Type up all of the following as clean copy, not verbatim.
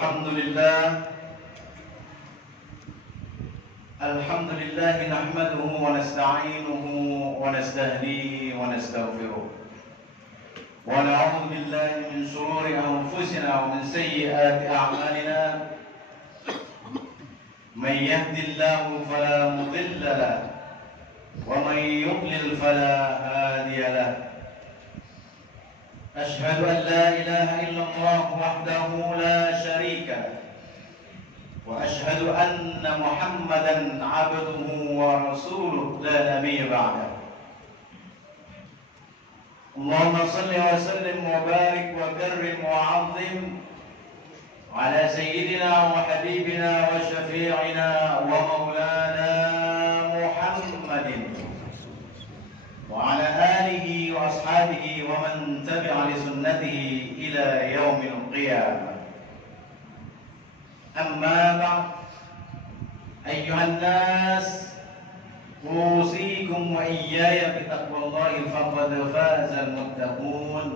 الحمد لله نحمده ونستعينه ونستهديه ونستغفره ونعوذ بالله من شرور أنفسنا ومن سيئات أعمالنا من يهد الله فلا مضل له ومن يضلل فلا هادي له أشهد أن لا إله إلا الله وحده لا شريك له وأشهد أن محمدا عبده ورسوله لا نبي بعده اللهم صل وسلم وبارك وكرم وعظم على سيدنا وحبيبنا وشفيعنا ومولانا محمد وعلى آله وأصحابه ومن تبع لسنته إلى يوم القيامة. أما بعد أيها الناس أوصيكم وإياي بتقوى الله فقد فاز المتقون.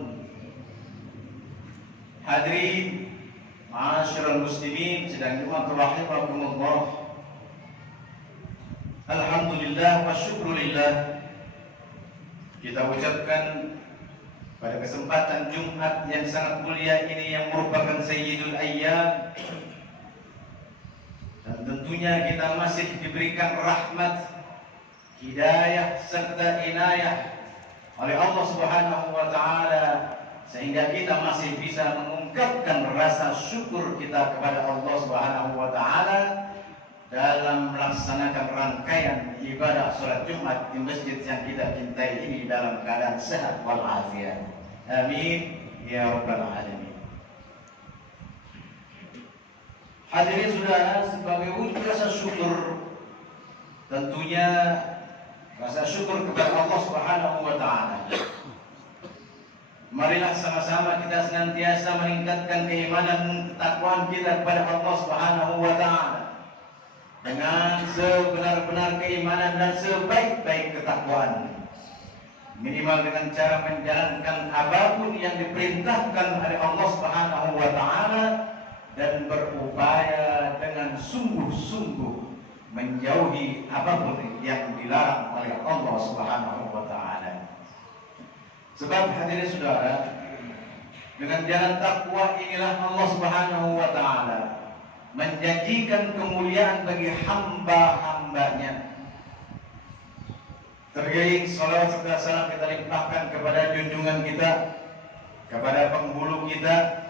Hadirin ma'asyiral muslimin sedang Jumat rahimakumullah. Alhamdulillah wa syukrulillah, kita ucapkan pada kesempatan Jumat yang sangat mulia ini yang merupakan Sayyidul Ayyam, dan tentunya kita masih diberikan rahmat, hidayah serta inayah oleh Allah Subhanahu wa taala sehingga kita masih bisa mengungkapkan rasa syukur kita kepada Allah Subhanahu wa taala dalam melaksanakan rangkaian ibadah salat Jumat di masjid yang kita cintai ini dalam keadaan sehat walafiat. Amin ya rabbal alamin. Hadirin saudara, sebagai wujud rasa syukur, tentunya rasa syukur kepada Allah Subhanahu wa taala. Marilah sama-sama kita senantiasa meningkatkan keimanan dan ketakwaan kita kepada Allah Subhanahu wa taala dengan sebenar-benar keimanan dan sebaik-baik ketakwaan. Minimal dengan cara menjalankan apapun yang diperintahkan oleh Allah Subhanahu wa taala dan berupaya dengan sungguh-sungguh menjauhi apapun yang dilarang oleh Allah Subhanahu wa taala. Sebab hadirin saudara, dengan jalan takwa inilah Allah Subhanahu wa taala menjanjikan kemuliaan bagi hamba-hambanya. Tergiring salawat serta salam kita limpahkan kepada junjungan kita, kepada penghulu kita,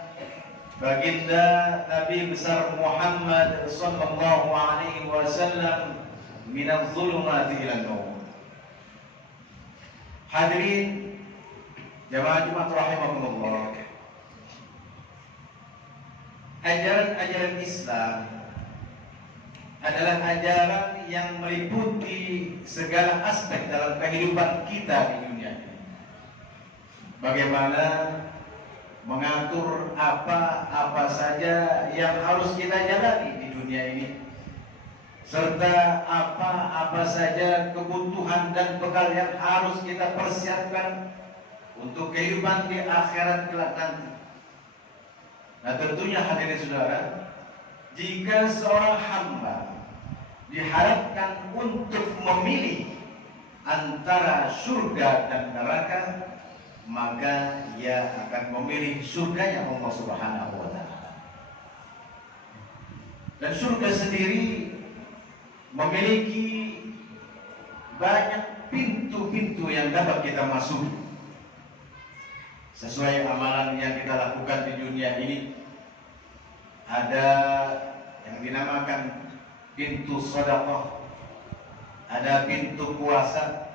baginda Nabi besar Muhammad sallallahu alaihi wasallam minadz zulumati ilan nur. Hadirin jamaah Jumat rahimakumullah, ajaran-ajaran Islam adalah ajaran yang meliputi segala aspek dalam kehidupan kita di dunia ini. Bagaimana mengatur apa saja yang harus kita jalani di dunia ini, serta apa saja kebutuhan dan bekal yang harus kita persiapkan untuk kehidupan di akhirat kelak nanti. Nah, tentunya hadirin saudara, jika seorang hamba diharapkan untuk memilih antara surga dan neraka, maka ia akan memilih surganya Allah Subhanahu wa taala. Dan surga sendiri memiliki banyak pintu-pintu yang dapat kita masuk sesuai amalan yang kita lakukan di dunia ini. Ada yang dinamakan pintu sedekah, ada pintu puasa,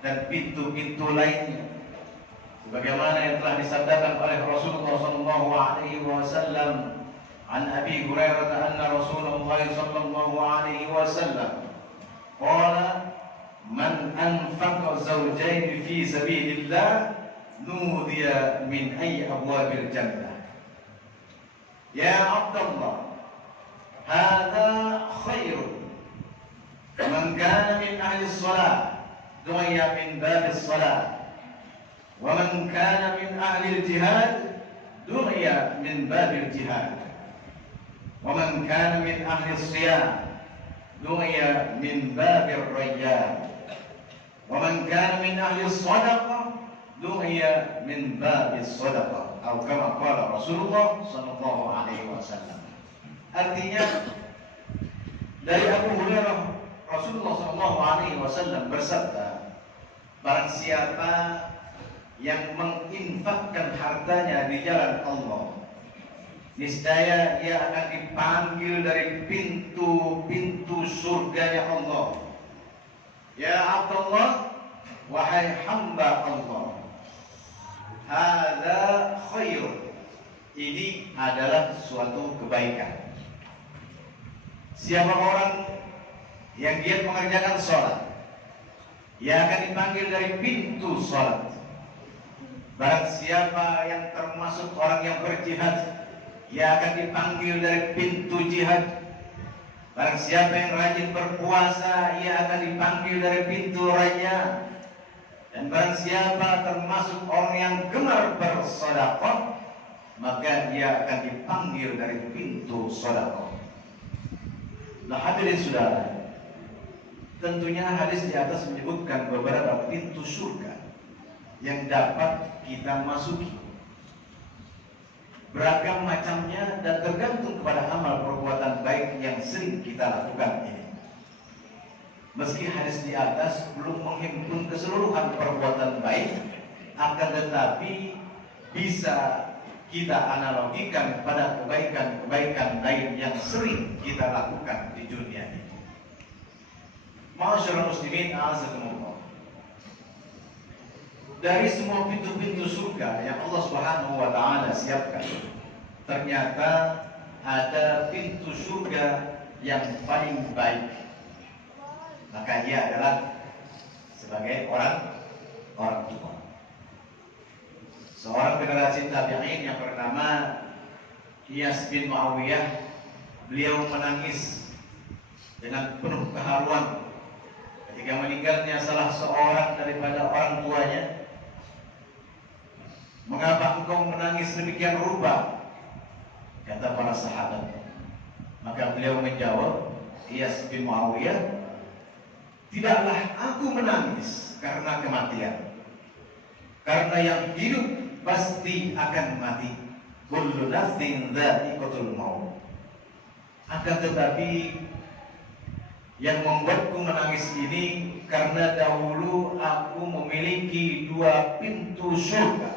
dan pintu-pintu lainnya. Sebagaimana yang telah disabdakan oleh Rasulullah sallallahu alaihi wasallam, an Abi Hurairah anna Rasulullah sallallahu alaihi wasallam qala man anfaqa zawjayn fi sabilillah nudiya min ayyi abwabil jannah. Ya Abdullah, hadha khairun. Man kana min ahli as-salah du'iya min bab as-salah. ومن كان من أهل الجهاد دعي من باب الجهاد. ومن كان من أهل الصيام دعي من باب الريان ومن كان من أهل الصدقة دعي من باب الصدقة atau kama qala Rasulullah sallallahu alaihi wasallam. Artinya dari Abu Hurairah Rasulullah sallallahu alaihi wasallam bersabda, barang siapa yang menginfakkan hartanya di jalan Allah, niscaya ia akan dipanggil dari pintu-pintu surganya Allah. Ya Abdullah, wahai hamba Allah, hadza khair, ini adalah suatu kebaikan. Siapa orang yang giat mengerjakan sholat, ia akan dipanggil dari pintu sholat. Barang siapa yang termasuk orang yang berjihad, ia akan dipanggil dari pintu jihad. Barang siapa yang rajin berpuasa, ia akan dipanggil dari pintu raya. Dan barang siapa termasuk orang yang gemar bersedekah, maka dia akan dipanggil dari pintu sedekah. Nah, hadirin saudara, tentunya hadis di atas menyebutkan beberapa pintu surga yang dapat kita masuki. Beragam macamnya dan tergantung kepada amal perbuatan baik yang sering kita lakukan ini. Meski hadis di atas belum menghimpun keseluruhan perbuatan baik, akan tetapi bisa kita analogikan pada kebaikan-kebaikan lain yang sering kita lakukan di dunia ini. Ma'asyiral muslimin, a'azakumullah. Dari semua pintu-pintu surga yang Allah Subhanahu wa taala siapkan, ternyata ada pintu surga yang paling baik. Maka dia adalah sebagai orang tua. Seorang generasi tabi'in yang bernama Iyas bin Muawiyah, beliau menangis dengan penuh keharuan ketika meninggalnya salah seorang daripada orang tuanya. Mengapa engkau menangis demikian rupa? Kata para sahabat. Maka beliau menjawab, Iyas bin Muawiyah, tidaklah aku menangis karena kematian, karena yang hidup pasti akan mati. Kullu nafsin dha'iqatul maut. Akan tetapi yang membuatku menangis ini karena dahulu aku memiliki dua pintu surga,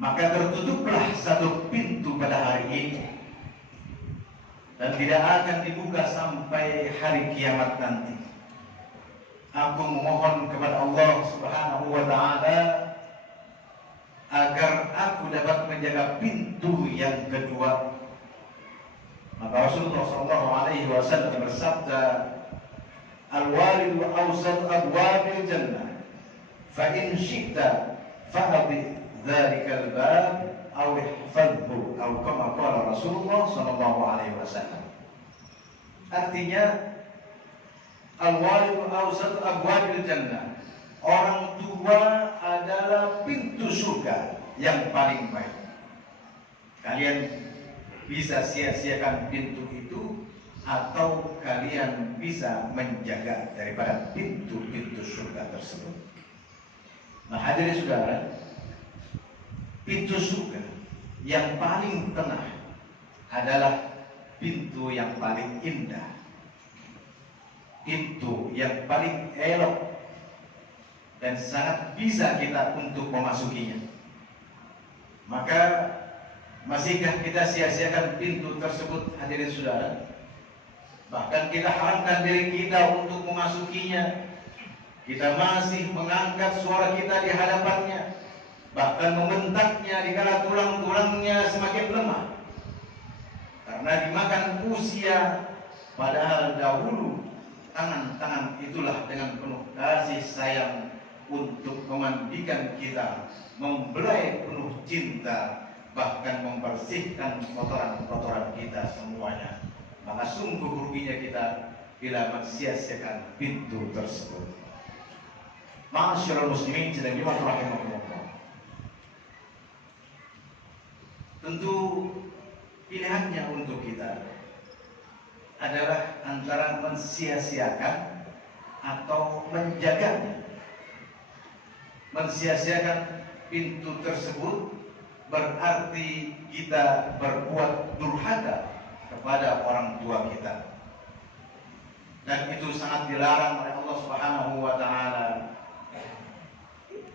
maka tertutuplah satu pintu pada hari ini dan tidak akan dibuka sampai hari kiamat nanti. Aku memohon kepada Allah Subhanahu wa taala agar aku dapat menjaga pintu yang kedua. Maka Rasulullah sallallahu alaihi wasallam bersabda, "Al-walidu awsat abwabil jannah, fa in syi'ta fa'ti dzalikal bab aw ihfadhu," atau kama qala Rasulullah sallallahu alaihi wasallam. Artinya, al-walidu awsat abwabil jannah, orang tua adalah pintu surga yang paling baik. Kalian bisa sia-siakan pintu itu atau kalian bisa menjaga daripada pintu-pintu surga tersebut. Nah, hadirin saudara, pintu surga yang paling tengah adalah pintu yang paling indah, pintu yang paling elok dan sangat bisa kita untuk memasukinya. Maka masihkah kita sia-siakan pintu tersebut, hadirin saudara? Bahkan kita haramkan diri kita untuk memasukinya. Kita masih mengangkat suara kita di hadapannya, bahkan membentaknya dikala tulang-tulangnya semakin lemah karena dimakan usia. Padahal dahulu tangan-tangan itulah dengan penuh kasih sayang untuk memandikan kita, membelai penuh cinta, bahkan membersihkan kotoran-kotoran kita semuanya. Maka sungguh ruginya kita bila mensia-siakan pintu tersebut. Ma'asyiral muslimin dan jemaah rahimahumullah. Tentu pilihannya untuk kita adalah antara mensia-siakan atau menjaganya. Mensia-siakan pintu tersebut berarti kita berbuat durhaka kepada orang tua kita, dan itu sangat dilarang oleh Allah Subhanahu wa taala,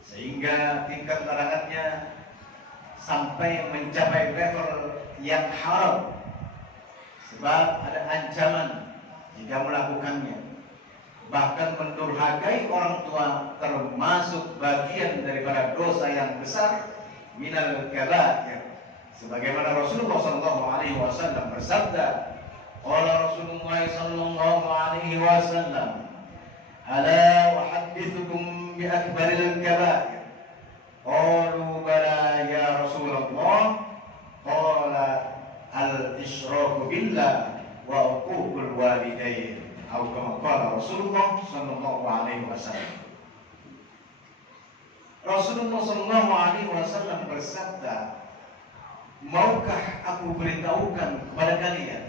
sehingga tingkat larangannya sampai mencapai level yang haram, sebab ada ancaman jika melakukannya. Bahkan mendurhakai orang tua termasuk bagian daripada dosa yang besar, minal kabair. Sebagaimana Rasulullah SAW bersabda, qala Rasulullah SAW, ala uhaddithukum bi akbaril kabair. Qalu bala ya Rasulullah. Qala al-isyraku billah wa uququl walidain. Atau kama qala Rasulullah sallallahu alaihi wasallam. Rasulullah sallallahu alaihi wasallam bersabda, maukah aku beritahukan kepada kalian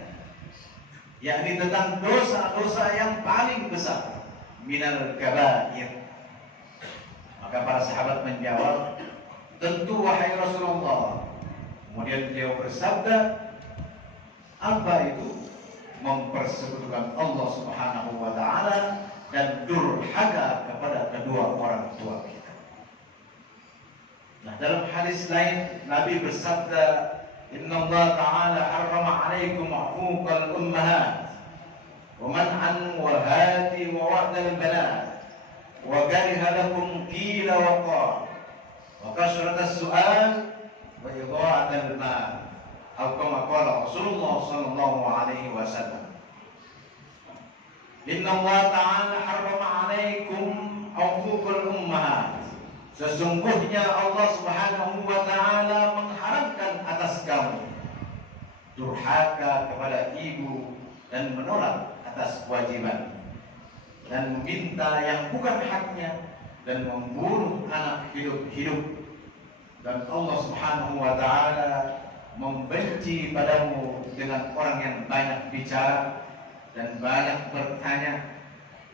yakni tentang dosa-dosa yang paling besar, minal kabair. Maka para sahabat menjawab, tentu wahai Rasulullah. Kemudian beliau bersabda, apa itu? Mempersekutukan Allah Subhanahu wa taala dan durhaka kepada kedua orang tua kita. Nah, dalam hadis lain Nabi bersabda, inna Allah ta'ala harrama 'alaikum 'uquqal ummahat wa man'an wa hati wa wa'dal banat wa kariha lakum qila wa qala wa kasratas su'al wa idha'atal mal. Atau kama qala Rasulullah sallallahu alaihi wasallam, inna Allah ta'ala harrama 'alaikum 'uquqal ummahat. Sesungguhnya Allah Subhanahu wa taala mengharamkan atas kamu durhaka kepada ibu dan menolak atas kewajiban dan meminta yang bukan haknya dan membunuh anak hidup-hidup. Dan Allah Subhanahu wa taala membenci padamu dengan orang yang banyak bicara dan banyak bertanya,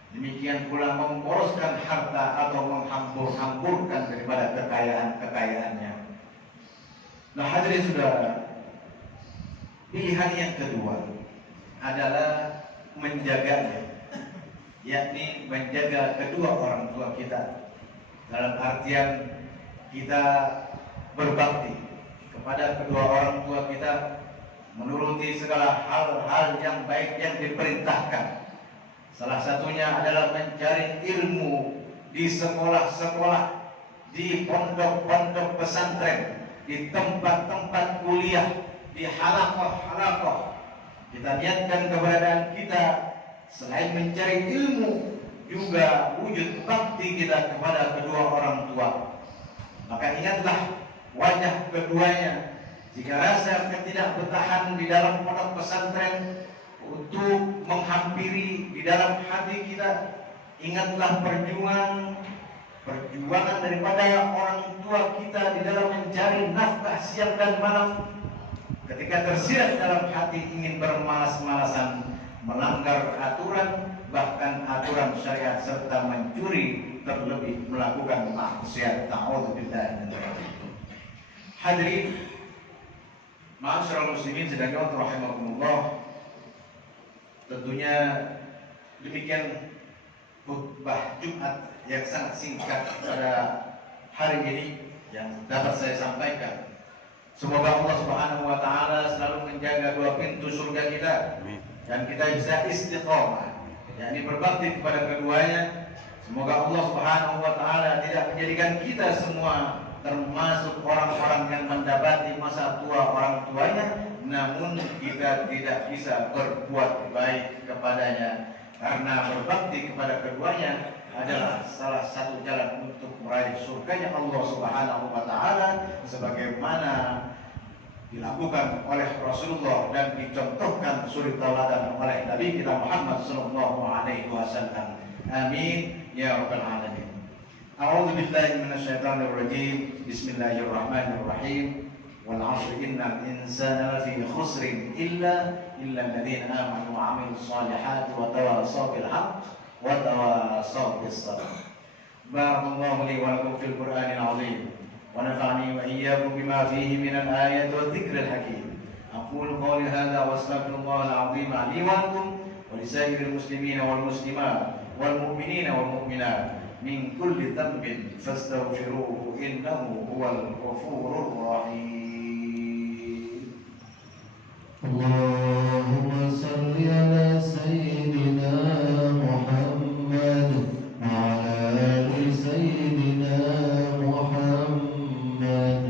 demikian pula memboroskan harta atau menghambur-hamburkan daripada kekayaan-kekayaannya. Nah, hadirin saudara, pilihan yang kedua adalah menjaganya, yakni menjaga kedua orang tua kita, dalam artian kita berbakti kepada kedua orang tua kita, menuruti segala hal-hal yang baik yang diperintahkan. Salah satunya adalah mencari ilmu di sekolah-sekolah, di pondok-pondok pesantren, di tempat-tempat kuliah, di halaqah-halaqah. Kita niatkan keberadaan kita selain mencari ilmu, juga wujud bakti kita kepada kedua orang tua. Maka ingatlah wajah keduanya. Jika rasa ketidakbetahan di dalam pondok pesantren untuk menghampiri di dalam hati kita, ingatlah perjuangan daripada orang tua kita di dalam mencari nafkah siang dan malam. Ketika tersirat dalam hati ingin bermalas-malasan, melanggar aturan, bahkan aturan syariat, serta mencuri, terlebih melakukan maksiat. Ta'udzubillah min dzalik. Hadirin ma'asyiral muslimin sedang rahimakumullah, tentunya demikian khutbah Jumat yang sangat singkat pada hari ini yang dapat saya sampaikan. Semoga Allah Subhanahu wa taala selalu menjaga dua pintu surga kita dan kita bisa istiqomah, yakni berbakti kepada keduanya. Semoga Allah Subhanahu wa taala tidak menjadikan kita semua termasuk orang-orang yang mendapati masa tua orang tuanya, namun kita tidak bisa berbuat baik kepadanya, karena berbakti kepada keduanya adalah salah satu jalan untuk meraih surganya Allah Subhanahu wa taala, sebagaimana dilakukan oleh Rasulullah dan dicontohkan suri tauladan oleh Nabi kita Muhammad sallallahu alaihi wasallam. Amin ya rabbal alamin. A'udzu billahi minasyaitonir rajim. Bismillahirrahmanirrahim. والعصر إن الإنسان لفي خسر إلا الذين آمنوا وعملوا الصالحات وتواصوا بالحق وتواصوا بالصبر. بارك الله لي ولكم في القرآن العظيم ونفعني وإياكم بما فيه من الآيات والذكر الحكيم. أقول قولي هذا واستغفر الله العظيم لي ولكم ولسائر المسلمين والمسلمات والمؤمنين والمؤمنات من كل ذنب فاستغفروه إنه هو الغفور الرحيم. اللهم صل على سيدنا محمد وعلى آل سيدنا محمد.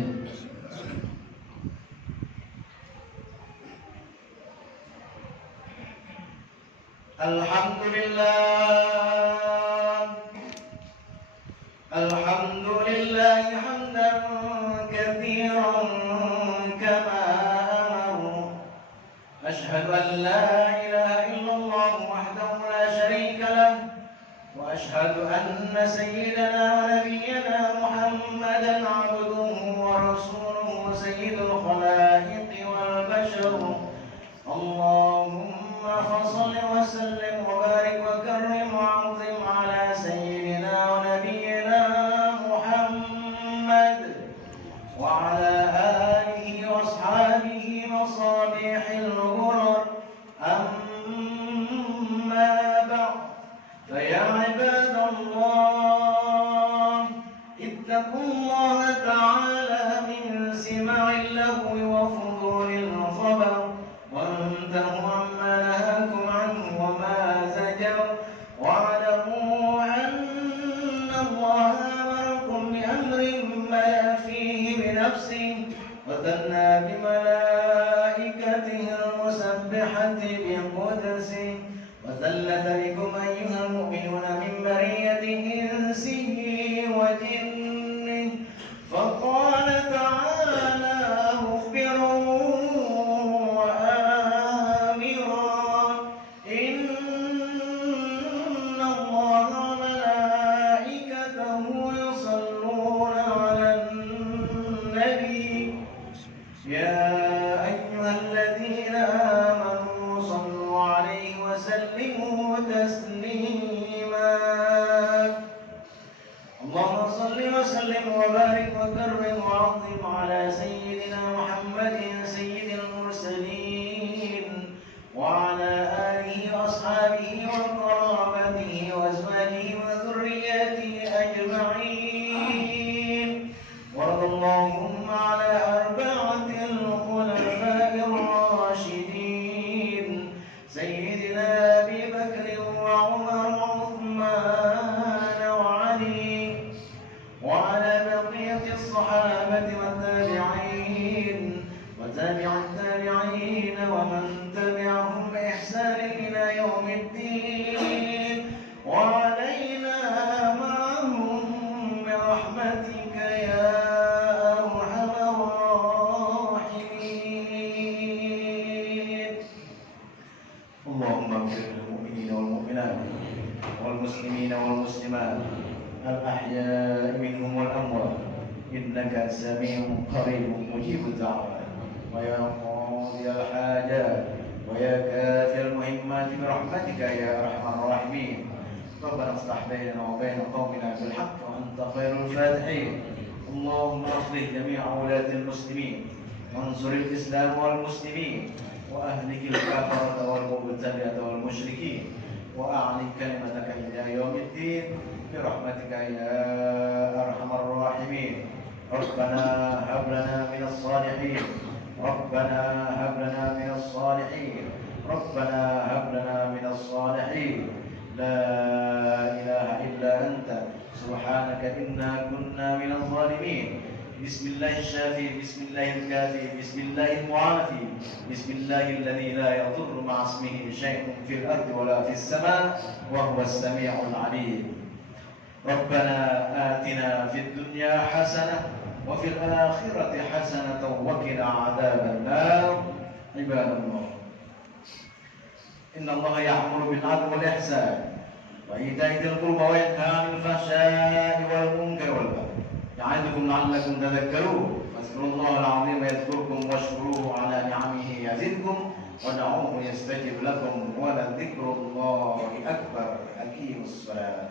الحمد لله حمدا كثيرا كما أمر. أشهد أن لا إله إلا الله وحده لا شريك له وأشهد أن سيدنا ونبينا محمدا عبده ورسوله سيد الخلائق والبشر. اللهم فصل وسلم وبارك وكرم وعظم على سيدنا ونبينا محمد وعلى آله وأصحابه مصابيح الغرر. أما بعد فيا عباد الله اتقوا الله تعالى من سماع اللغو وفضول الخبر وانتهوا عما نهاكم عنه وما زجر. واعلموا أن الله أمركم بأمر بدأ فيه بنفسه وثنى بملائكته المسبحة بقدسه وثلث بكم أيها المؤمنون من برية إنسه وجنه فقال تعالى مخبرا وبارك وكرم وعظم على سيدنا محمد سيد المرسلين وعلى آله وأصحابه وقرابته وأزواجه وذرياته أجمعين. وارض اللهم على أربعة الخلفاء الراشدين سيدنا أبي بكر وعمر وعثمان وعلي وعلى بقية الصحابة والتابعين وتابع التابعين ومن تبعهم بإحسان إلى يوم الدين وعلينا معهم برحمتك يا أرحم الراحمين. اللهم اغفر للمؤمنين والمؤمنات والمسلمين والمسلمات الأحياء منهم والأموات إنك سميع قريب مجيب الدعوات ويا قاضي الحاجات ويا كافي المهمات برحمتك يا أرحم الراحمين. ربنا افتح بيننا وبين قومنا بالحق وأنت خير الفاتحين. اللهم اصلح جميع ولاة المسلمين وانصر الإسلام والمسلمين وأهلك الكفرة والمبتدعة والمشركين وأعلي كلمتك إلى يوم الدين برحمتك يا أرحم الراحمين. ربنا هب لنا من الصالحين ربنا هب لنا من الصالحين ربنا هب لنا من الصالحين. لا إله إلا أنت سبحانك إنا كنا من الظالمين. بسم الله الشافي بسم الله الكافي بسم الله المعافي بسم الله الذي لا يضر مع اسمه شيء في الأرض ولا في السماء وهو السميع العليم. ربنا آتنا في الدنيا حسنة وفي الآخرة حسنة وقنا عذاب النار. عباد الله إن الله يأمر بالعدل والإحسان وإيتاء ذي القربى وينهى عن الفحشاء والمنكر والبغي يعظكم لعلكم تذكرون. فاذكروا الله العظيم يذكركم ودعوه يستجب لكم ولذكر الله أكبر. أقيموا الصلاة.